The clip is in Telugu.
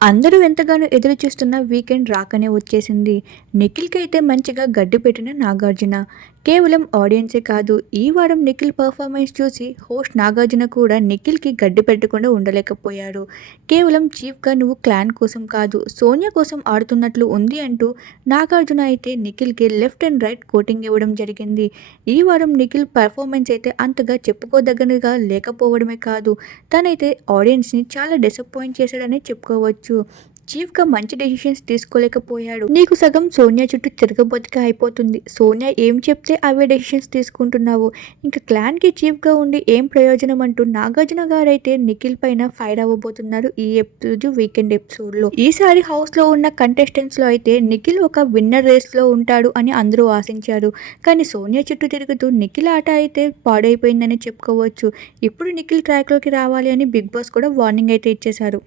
అందరూ ఎంతగానో ఎదురు చూస్తున్న వీకెండ్ రాకనే వచ్చేసింది. నిఖిల్కి అయితే మంచిగా గడ్డి పెట్టిన నాగార్జున. కేవలం ఆడియన్సే కాదు ఈ వారం నిఖిల్ పర్ఫార్మెన్స్ చూసి హోస్ట్ నాగార్జున కూడా నిఖిల్కి గడ్డి పెట్టకుండా ఉండలేకపోయాడు. కేవలం చీఫ్గా నువ్వు క్లాన్ కోసం కాదు సోనియా కోసం ఆడుతున్నట్లు ఉంది అంటూ నాగార్జున అయితే నిఖిల్కి లెఫ్ట్ అండ్ రైట్ కోటింగ్ ఇవ్వడం జరిగింది. ఈ వారం నిఖిల్ పర్ఫార్మెన్స్ అయితే అంతగా చెప్పుకోదగ్గనగా లేకపోవడమే కాదు తనైతే ఆడియన్స్ని చాలా డిసప్పాయింట్ చేశాడనే చెప్పుకోవచ్చు. చీఫ్గా మంచి డెసిషన్స్ తీసుకోలేకపోయాడు. నీకు సగం సోనియా చుట్టూ తిరగబోతుగా అయిపోతుంది. సోనియా ఏం చెప్తే అవే డెసిషన్స్ తీసుకుంటున్నావు. ఇంకా క్లాన్కి చీఫ్గా ఉండి ఏం ప్రయోజనం అంటూ నాగార్జున గారు అయితే నిఖిల్ పైన ఫైర్ అవ్వబోతున్నారు ఈ ఎపిసోడ్ వీకెండ్ ఎపిసోడ్లో. ఈసారి హౌస్లో ఉన్న కంటెస్టెంట్స్లో అయితే నిఖిల్ ఒక విన్నర్ రేస్లో ఉంటాడు అని అందరూ ఆశించారు. కానీ సోనియా చుట్టూ తిరుగుతూ నిఖిల్ ఆట అయితే పాడైపోయిందని చెప్పుకోవచ్చు. ఇప్పుడు నిఖిల్ ట్రాక్లోకి రావాలి అని బిగ్ బాస్ కూడా వార్నింగ్ అయితే ఇచ్చేశారు.